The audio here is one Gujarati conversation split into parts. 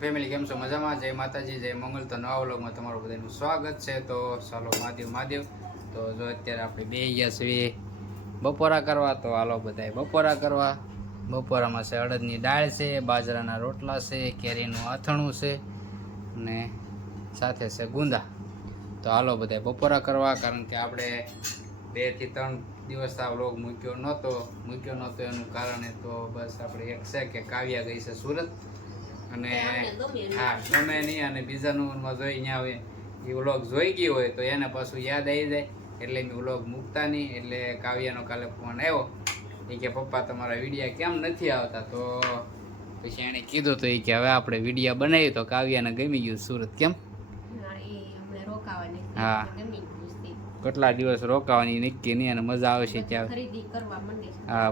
ફેમિલી કેમ છો? મજામાં? જય માતાજી, જય મંગલ. તો નવા વ્લોગમાં તમારું બધાનું સ્વાગત છે. તો ચાલો, મહાદેવ મહાદેવ. તો જો અત્યારે આપણે બે ગયા છીએ બપોરા કરવા. તો હાલો બધાય બપોરા કરવા. બપોરામાં છે અડદની દાળ છે, બાજરાના રોટલા છે, કેરીનું અથણું છે અને સાથે છે ગુંદા. તો હાલો બધાય બપોરા કરવા, કારણ કે આપણે બેથી ત્રણ દિવસ આ વ્લોગ મૂક્યો નહોતો. મૂક્યો નહોતો એનું કારણે તો બસ આપણે એક છે કે કાવ્યા ગઈ છે સુરત. અને હા ગમે નહીં અને બીજાનું માં જોઈ ત્યાં આવે એ વ્લોગ જોઈ ગયો હોય તો એને પાછું યાદ આવી જાય. એટલે મેં વ્લોગ મૂકતા નહીં એટલે કાવ્યાનો કાલે ફોન આવ્યો. એ કે પપ્પા તમારા વિડીયા કેમ નથી આવતા? તો પછી એણે કીધું તો એ કે હવે આપણે વિડીયા બનાવી. તો કાવ્યાને ગમી ગયું. સુરત કેમ? હા. કેટલા દિવસ રોકાવાની નક્કી નહીં અને મજા આવશે ત્યાં. હા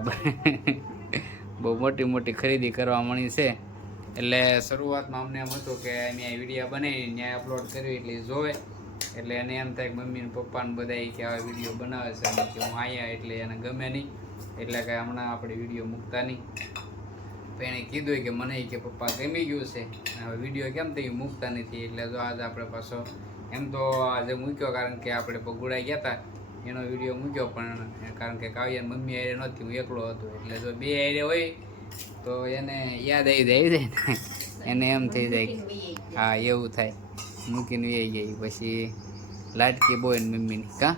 બહુ મોટી મોટી ખરીદી કરવા મળી છે. એટલે શરૂઆતમાં અમને એમ હતું કે આ વીડિયો બનાવી ત્યાં અપલોડ કર્યું એટલે જોવે. એટલે એને એમ થાય કે મમ્મી ને પપ્પા ને બધા કે આવા વીડિયો બનાવે છે કે હું આયા એટલે એને ગમે નહીં. એટલે કે હમણાં આપણે વીડિયો મૂકતા નહીં. તો એણે કીધું કે મને કે પપ્પા ગમી ગયું છે. હવે વીડિયો કેમ થઈ મૂકતા નથી? એટલે જો આજે આપણે પાછો એમ તો આજે મૂક્યો કારણ કે આપણે પગુડા ગયા હતા એનો વીડિયો મૂક્યો પણ કારણ કે કાવ્યા મમ્મી આરે નહોતી, હું એકલો હતો. એટલે જો બે આરે હોય તો એને યાદ આવી જાય આવી જાય ને? એને એમ થઈ જાય આવી. હા એવું થાય. મૂકીને વી જાય પછી લાટકી બોય ને મમ્મીની કા?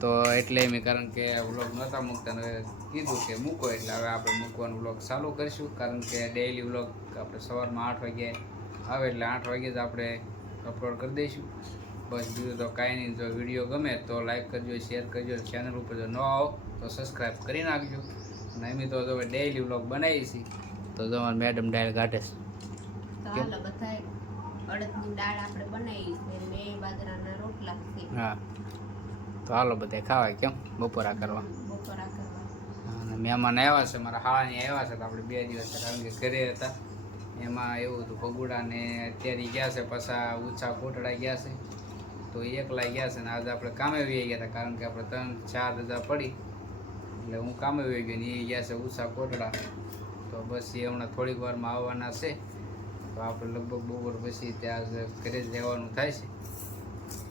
તો એટલે મેં કારણ કે વ્લોગ નહોતા મૂકતા હવે કીધું કે મૂકો એટલે હવે આપણે મૂકવાનું વ્લોગ ચાલુ કરીશું. કારણ કે ડેઈલી વ્લોગ આપણે સવારમાં આઠ વાગે આવે એટલે આઠ વાગે જ આપણે અપલોડ કરી દઈશું. બસ બીજું તો કાંઈ નહીં. જો વીડિયો ગમે તો લાઈક કરજો શેર કરજો ચેનલ ઉપર જો ન આવો તો સબસ્ક્રાઈબ કરી નાખજો. અને એમ તો હવે ડેઈલી વ્લોગ બનાવી છીએ તો તમારે મેડમ ડાયલ કાઢે છે. તો બધાય અડદની દાળ આપણે બનાવી છે ને બાજરાના રોટલા છે. હા. તો હાલો બધા ખાવાય કેમ? બપોરા કરવા. બપોરા કરવા. અને મહેમાન આવ્યા છે મારા હાળાની આવ્યા છે તો આપણે બે દિવસ કારણ કે ઘરે હતા. એમાં એવું હતું પગુડા ને અત્યારે ગયા છે પાછા ઊંચા કોટડા ગયા છે. તો એકલા ગયા છે ને આજે આપણે કામે વી ગયા હતા કારણ કે આપણે ત્રણ ચાર રજા પડી. એટલે હું કામે વી ગયો ને એ ગયા છે ઉષા કોટડા. તો બસ એ હમણાં થોડીક વારમાં આવવાના છે. તો આપણે લગભગ બપોર પછી ત્યાં ઘરે જ રહેવાનું થાય છે.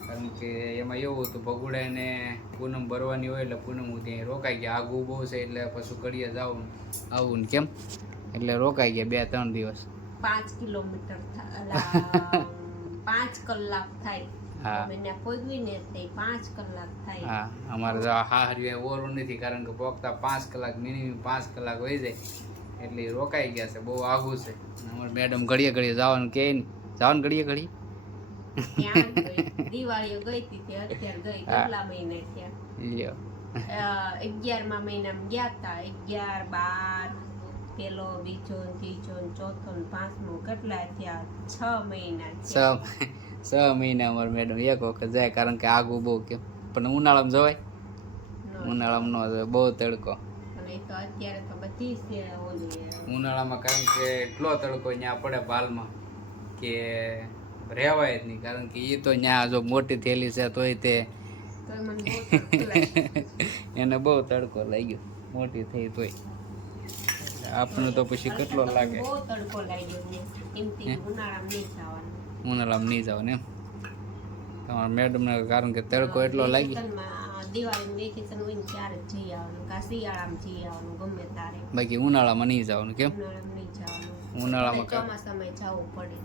કારણ કે એમાં એવું હતું ભગુડાને પૂનમ ભરવાની હોય એટલે પૂનમ હું ત્યાં રોકાઈ ગયા. આગું બહુ છે એટલે પછી કડીએ જવું આવું ને કેમ? એટલે રોકાઈ ગયા બે ત્રણ દિવસ. પાંચ કિલોમીટર પાંચ કલાક થાય. હા. અમે ત્યાં પાંચ કલાક થાય. હા અમારે તો હા ઓરું નથી કારણ કે પોગતા પાંચ કલાક મિનિમમ પાંચ કલાક હોય જાય. એટલે રોકાઈ ગયા છે બહુ આઘું છે. અમારે મેડમ ઘડીએ ઘડીએ જવાનું કે ને જવાનું ઘડીએ ઘડી. દિવાળીઓ ગઈ હતી અત્યારે ગઈ કેટલા મહિના થયા અગિયારમા મહિનામાં ગયા હતા અગિયાર બાર પેલો બીજો ત્રીજો ચોથો પાંચમો કેટલા થયા? છ મહિના છ. છ મહિના અમારે મેડમ એક વખત જાય કારણ કે આગું બહુ કેમ. પણ ઉનાળામાં જવાય? ઉનાળામાં ન જવાય બહુ તડકો. ઉનાળામાં કારણ કે એટલો તડકો ત્યાં પડે પાલમાં કે રહેવાય જ નહીં કારણ કે એ તો ત્યાં જો મોટી થયેલી છે તોય તે. એને બહુ તડકો લાગ્યો મોટી થઈ તોય. આપણને તો પછી કેટલો લાગે? તડકો લાગ્યો એમ ઉનાળામાં નહીં જવાનું. ઉનાળામાં નહીં જાવ ને એમ. તમારા મેડમને કારણ કે તડકો એટલો લાગી બાકી ઉનાળામાં નહીં જવાનું કેમ? ઉનાળામાં ચોમાસામાં જવું પડે.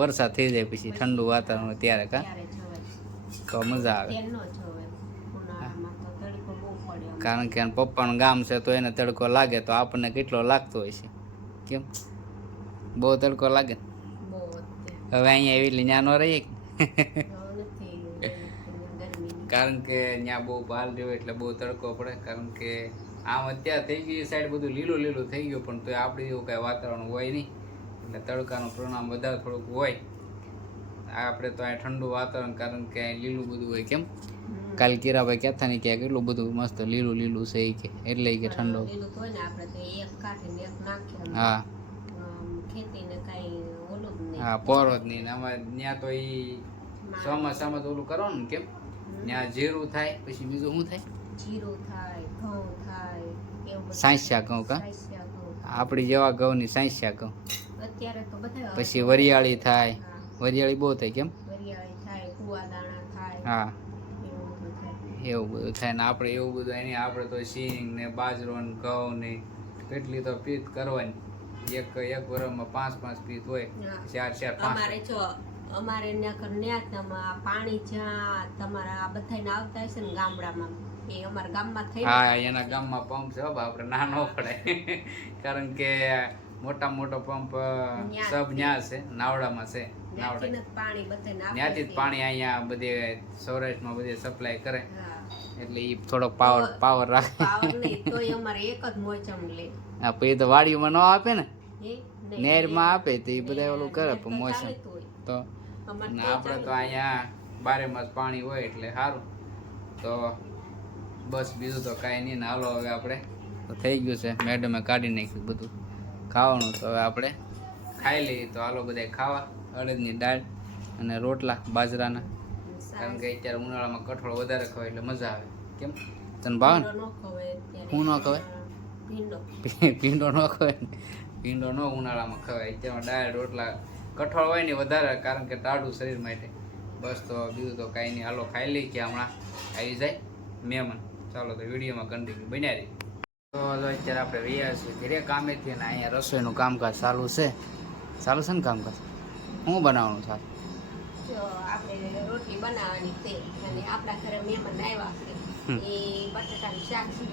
વરસાદ થઈ જાય પછી ઠંડુ વાતાવરણ ત્યારે કા? તો મજા આવે. કારણ કે પપ્પાનું ગામ છે તો એને તડકો લાગે તો આપણને કેટલો લાગતો હોય છે. કેમ? બહુ તડકો લાગે? ને? હવે અહીંયા એવી લીંજા ન રહીએ? તો કારણ કે ત્યાં બહુ ભાલ રહ્યો એટલે બહુ તડકો પડે. કારણ કે આમ અત્યારે થઈ ગયું સાઈડ બધું લીલું લીલું થઈ ગયું પણ તોય આપણે એવું કાંઈ વાતાવરણ હોય નહીં. એટલે તડકાનું પ્રમાણ વધારે થોડુંક હોય. આપણે તો આ ઠંડુ વાતાવરણ કારણ કે અહીં લીલું બધું હોય કેમ? કાલ કિરાભાઈ કહેતા નહીં કે કેટલું બધું મસ્ત લીલું લીલું છે એ કે. એટલે કે ઠંડો. તો ને તો હા. ખેતીને કાંઈ ઓલું જ નહીં. હા પોરો જ નહીં. અમારે ત્યાં તો ઈ ચોમાસામાં તો ઓલું ને કેમ? ત્યાં જીરું થાય પછી બીજું શું થાય? જીરું થાય ઘઉં થાય એવું સાંસ્યા કહું કા? ઘઉં. આપણી જેવા ઘઉંની સાંસ્યા ઘઉં. અત્યારે તો બધા પછી વરિયાળી થાય. વરિયાળી બહુ થાય કેમ? વરિયાળી થાય કુવા દાણા થાય હા. એવું બધું થાય. એવું બધું થાય ને આપણે એવું બધું એની આપણે તો સિંગ ને બાજરો ને ઘઉં ને કેટલી તો પીત કરવાની. એક એક વરસમાં પાંચ પાંચ પીસ હોય. ચાર ચાર પાંચ. અમારે જો અમારે કર પાણી જ્યાં તમારા બધા બધાને આવતા હશે ને ગામડામાં. એ અમારા ગામમાં થઈ હા એના ગામમાં પંપ છે પડે. કારણ કે મોટા મોટો પંપ સબ ન્યા છે. નાવડામાં છે. ત્યાંથી નાવડા. જ પાણી અહીંયા બધે સૌરાષ્ટ્રમાં બધે સપ્લાય કરે. એટલે એ થોડોક પાવર પાવર રાખે. પાવર નહીં તોય અમારે એક જ મોચમ લે. હા પછી તો વાડીઓમાં ન આપે ને. નહેરમાં આપે તો એ બધા ઓલું કરે મોસમ તો આપણે તો અહીંયા બારે માસ પાણી હોય એટલે સારું. તો બસ બીજું તો કાંઈ નહીં ને હાલો હવે આપણે. તો થઈ ગયું છે. મેડમે કાઢી નાખ્યું બધું. ખાવાનું તો હવે આપણે ખાઈ લઈએ. તો હાલો બધા ખાવા. અડદની દાળ અને રોટલા બાજરાના. કારણ કે અત્યારે ઉનાળામાં કઠોળ વધારે ખવાય એટલે મજા આવે. કેમ? તને ભાવે. હું ન ખવાય? ભીંડો. ન ખવાય ભીંડો ન ઉનાળામાં ખવાય. તેમાં ડાળ રોટલા કઠોળ હોય ને વધારે કારણ કે ટાળું શરીર માટે. બસ તો બીજું તો કાંઈ નહીં. હાલો ખાઈ લઈ કે હમણાં આવી જાય મહેમાન. ચાલો તો વિડીયોમાં કન્ટિન્યુ બન્યા રહી તો અત્યારે આપણે રહ્યા છીએ ઘરે કામેથી ને અહીંયા રસોઈનું કામકાજ ચાલુ છે. ચાલુ છે ને કામકાજ? શું બનાવવાનું સારું જો આપણે રોટલી બનાવવાની છે. અને આપણા ઘરે મહેમાન આવ્યા છે. એ બટાટાનું શાક છે.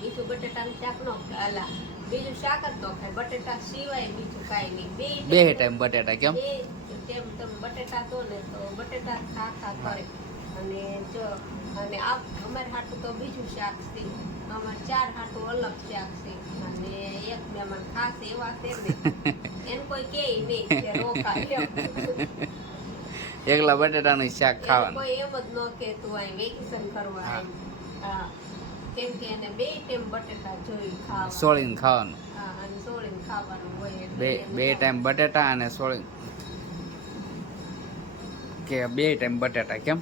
બીજું બટાટાનું શાક નો અલા બીજું શાક જ ન ખાય. બટેટા સિવાય બીજું કાંઈ નહીં. બે ટાઈમ બટેટા કેમ? બે તેમ તમે બટેટા તો ને તો બટેટા ખા ખા કરે. અને જો અને આ અમારે હાટું તો બીજું શાક છે. અમારે ચાર હાટું અલગ શાક છે. અને એક મહેમાન ખાસ એવા છે ને. એને કોઈ કે નહીં કે રોકા એકલા બટેટાનું શાક ખાવાનું. કોઈ એમ જ ન કે તું અહીં વેકેશન કરવા હા. કેમ કે એને બે ટાઈમ બટેટા જોઈ ખાવા સોળીને ખાવાનું. હા અને સોળીને ખાવાનું હોય બે બે ટાઈમ બટેટા અને સોળી કે બે ટાઈમ બટેટા કેમ?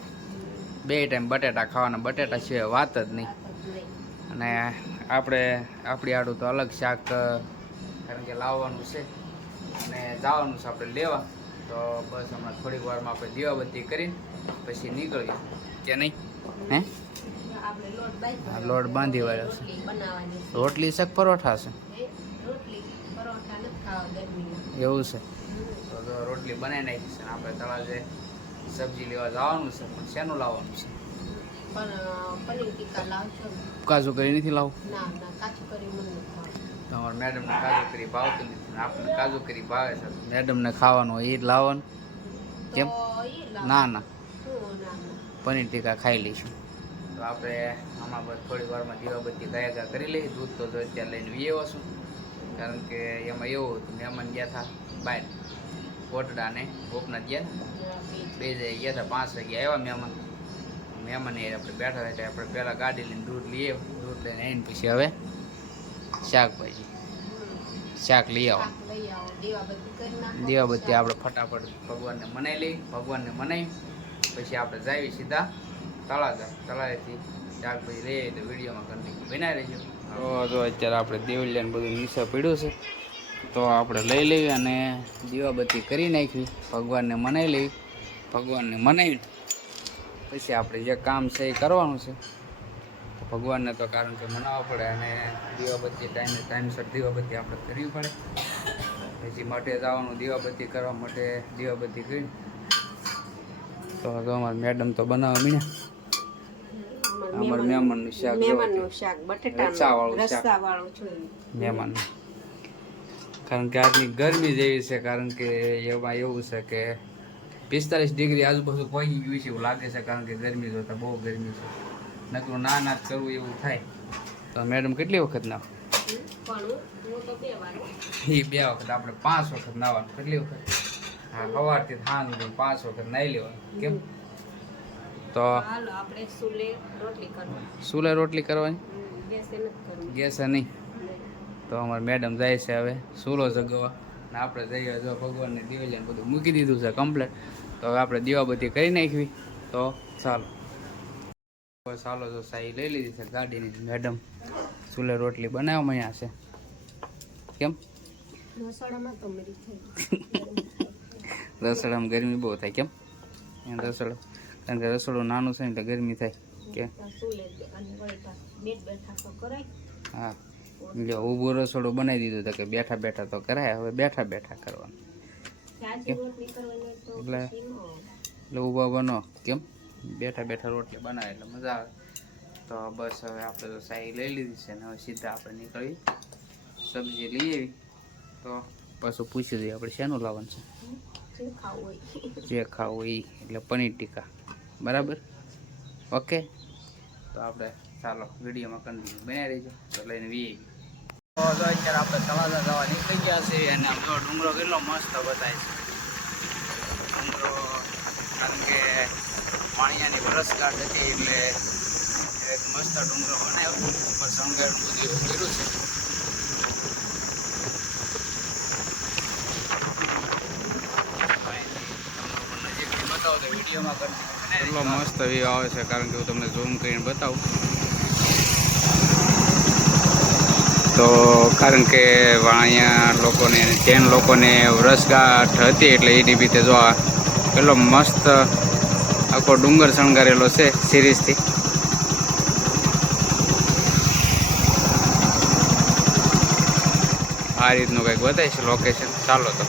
બે ટાઈમ બટેટા ખાવાના. બટેટા સિવાય વાત જ નહીં. વાત જ નહીં. અને આપણે આપણી આડું તો અલગ શાક કારણ કે લાવવાનું છે. અને જવાનું છે આપણે લેવા. તો બસ હમણાં થોડીક વારમાં આપણે દીવાબત્તી કરીને પછી નીકળીએ. કે નહીં? હે? લોટ બાંધી વાળ્યો છે. રોટલી શક છે. પરોઠા છે? હે? રોટલી. પરોઠા નથી ખાવા ગરમીના એવું છે. તો જો રોટલી બનાવી નાખી છે અને આપણે તળાજે સબ્જી લેવા જવાનું છે પણ શેનું લાવવાનું છે? પણ પનીર ટીકા લાવશો કાજુ કરી નથી લાવું? ના ના કાચું કરી મને. તો અમારા મેડમને કાજુ કરી ભાવતું નથી આપણને કાજુ કરી ભાવે છે. મેડમને ખાવાનું એ જ લાવવાનું. કેમ? ના ના. પનીર ટીકા ખાઈ લઈશું. તો આપણે આમાં બસ થોડી વારમાં દીવાબત્તી ગયા ગયા કરી લઈએ. દૂધ તો જો અત્યારે લઈને વી આવ્યો છું. કારણ કે એમાં એવું હતું મહેમાન ગયા હતા બહાર. કોટડા ને ગોપનાથ ગયા. બે જગ્યાએ ગયા હતા પાંચ વાગે આવ્યા મહેમાન. મહેમાન એ આપણે બેઠા હતા એટલે આપણે પહેલાં ગાડી લઈને દૂધ લઈએ. દૂધ લઈને આવીને પછી હવે શાકભાજી. શાક લઈ આવો. શાક લઈ આવો. દીવાબત્તી. આપણે ફટાફટ ભગવાનને મનાઈ લઈ ભગવાનને મનાઈ પછી આપણે જઈએ સીધા તળાજા તળાજેથી શાકભાજી લઈએ તો વિડીયોમાં કન્ટિન્યુ બનાવી રહેજો. તો જો અત્યારે આપણે દેવલિયાને બધું નીચે પીડ્યું છે તો આપણે લઈ લઈએ અને દીવાબત્તી કરી નાખી. ભગવાનને મનાઈ લઈ ભગવાનને મનાવી પછી આપણે જે કામ છે એ કરવાનું છે. ભગવાનને તો કારણ કે મનાવવા પડે અને દીવાબત્તી ટાઈમે ટાઈમસર દીવાબત્તી આપણે કરવી પડે. પછી માટે જવાનું દીવાબત્તી કરવા માટે દીવાબત્તી કરી. તો તો અમારા મેડમ તો બનાવવા મીને અમારે અમારે મહેમાનનું શાક મહેમાનનું શાક બટેટાનું રસાવાળું શાક. રસાવાળું મહેમાન. કારણ કે આજની ગરમી જેવી છે કારણ કે એમાં એવું છે કે પિસ્તાલીસ ડિગ્રી આજુબાજુ પહોંચી ગયું છે એવું લાગે છે કારણ કે ગરમી જોતા બહુ ગરમી છે. નકરું ના ના જ કરવું એવું થાય. તો મેડમ કેટલી વખત ના હમ. પણ હું હું તો બે વાર એ બે વખત આપણે પાંચ વખત નાવાનું. કેટલી વખત? હા સવારથી થાન સુધી પાંચ વખત નાહી લેવાનું. કેમ? તો આપણે સુલે રોટલી કરવાની. સુલે રોટલી કરવાની? ગેસે નથી કરવી ગેસે નહીં? તો અમારે મેડમ જાય છે હવે સૂલો જગવા. ને આપણે જઈએ જો ભગવાનને દિવેલીને બધું મૂકી દીધું છે કમ્પ્લેટ તો હવે આપણે દીવાબત્તી કરી નાખવી. તો ચાલો. બસ તો સાહી સાઈ લઈ લીધી છે ગાડીની. મેડમ ચૂલે રોટલી બનાવવા મળ્યા છે. કેમ? રસોડામાં ગરમી બહુ થાય. કેમ? રસોડું. કારણ કે રસોડું નાનું છે ને એટલે ગરમી થાય. કે? હા. જો ઊભું રસોડું બનાવી દીધું તો કે બેઠા બેઠા તો કરાય. હવે બેઠા બેઠા કરવાનું. એટલે- એટલે ઊભા બનો. કેમ? બેઠા બેઠા રોટલી બનાવે એટલે મજા આવે. તો બસ હવે આપણે તો સાઈ લઈ લીધી છે ને હવે સીધા આપણે નીકળી સબ્જી લઈ આવી. તો પાછું પૂછી દઈએ આપણે શેનું લાવવાનું છે? જે ખાવું હોય. જે ખાવું એ એટલે પનીર ટીકા. બરાબર? ઓકે? તો આપણે ચાલો વિડીયોમાં કન્ટિન્યુ બનાવી રહીજો. તો લઈને વી તો અત્યારે આપણે તળાજા જવા નીકળી ગયા છે અને આમ જો ડુંગરો કેટલો મસ્ત બતાય છે. ડુંગરો કારણ કે વાણિયાની વરસગાંઠ હતી એટલે એક મસ્ત ડુંગરો બનાવ્યો ઉપર શણગાર બધી એવું કર્યું છે. એટલો મસ્ત વ્યૂ આવે છે કારણ કે હું તમને ઝૂમ કરીને બતાવું. તો કારણ કે અહીંયા લોકોને જૈન લોકોને વરસગાંઠ હતી એટલે એ રીતે જો આ કેટલો મસ્ત આખો ડુંગર શણગારેલો છે સિરીઝથી. આ રીતનું કંઈક બતાવીશ લોકેશન ચાલો તો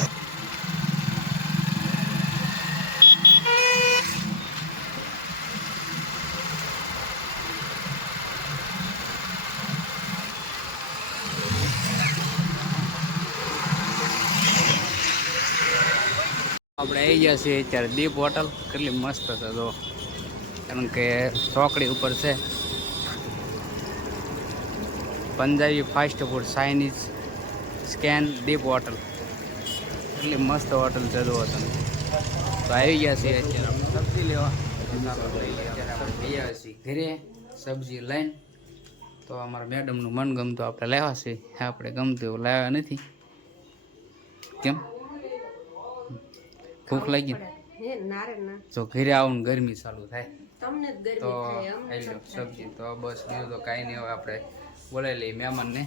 આપણે આવી ગયા છીએ અત્યારે દીપ હોટલ. કેટલી મસ્ત છે જો કારણ કે ચોકડી ઉપર છે. પંજાબી ફાસ્ટ ફૂડ ચાઇનીઝ સ્કેન દીપ હોટલ. કેટલી મસ્ત હોટલ છે જો તમે. તો આવી ગયા છીએ અત્યારે સબ્જી લેવા. ઘરે, સબ્જી લઈને. તો અમારા મેડમનું મનગમતું આપણે લેવા છે. આપણે ગમતું એવું લાવ્યા નથી. કેમ? ભૂખ લાગી? જો ઘરે આવું ને ગરમી ચાલુ થાય. તમને તો સબ્જી. તો બસ બીજું તો કાંઈ નહીં હવે આપણે બોલાવી લઈએ મહેમાનને.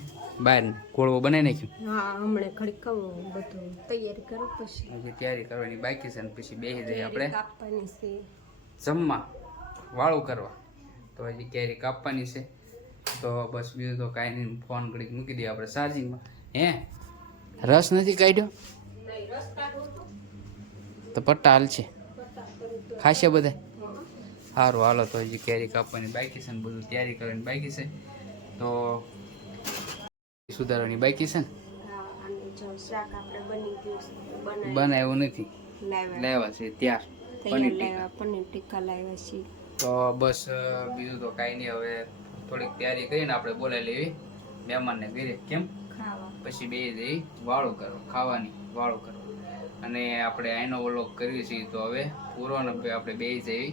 બહાર કોળવો બનાવી નાખ્યું? હા હમણાં ઘડી બધું તૈયારી કરો પછી. હજી તૈયારી કરવાની બાકી છે ને પછી બેસી જઈએ આપણે. કાપવાની છે. જમવા વાળું કરવા. તો હજી કેરી કાપવાની છે. તો બસ બીજું તો કાંઈ નહીં ફોન ઘડીક મૂકી દઈએ આપણે ચાર્જિંગમાં હે? રસ નથી કાઢ્યો? નહીં રસ કાઢવો તો પટ્ટા હાલ છે. પતા કરી દો ખાશે બધા? સારું હાલો તો હજી કેરી કાપવાની બાકી છે ને બધું તૈયારી કરવાની બાકી છે. તો સુધારવાની બાકી છે ને? બનાવ્યું નથી. લાવ્યા લેવા છે ત્યાર. પનીર ટીકા. લાવ્યા પનીર ટીકા લાવ્યા તો બસ બીજું તો કાંઈ નહીં. હવે થોડીક તૈયારી કરીને આપણે બોલાવી લેવી. મહેમાનને ઘરે. કેમ? પછી બે જઈ. વાળું કરો. ખાવાની. વાળું કરો. અને આપણે આઈનો વ્લોગ કરીએ છીએ તો હવે પૂરો ને આપણે બે જઈ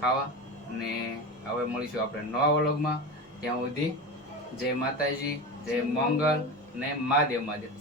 ખાવા. અને હવે મળીશું આપણે નવા વ્લોગમાં. ત્યાં સુધી જય માતાજી જય મંગલ. ને મહાદેવ મહાદેવ.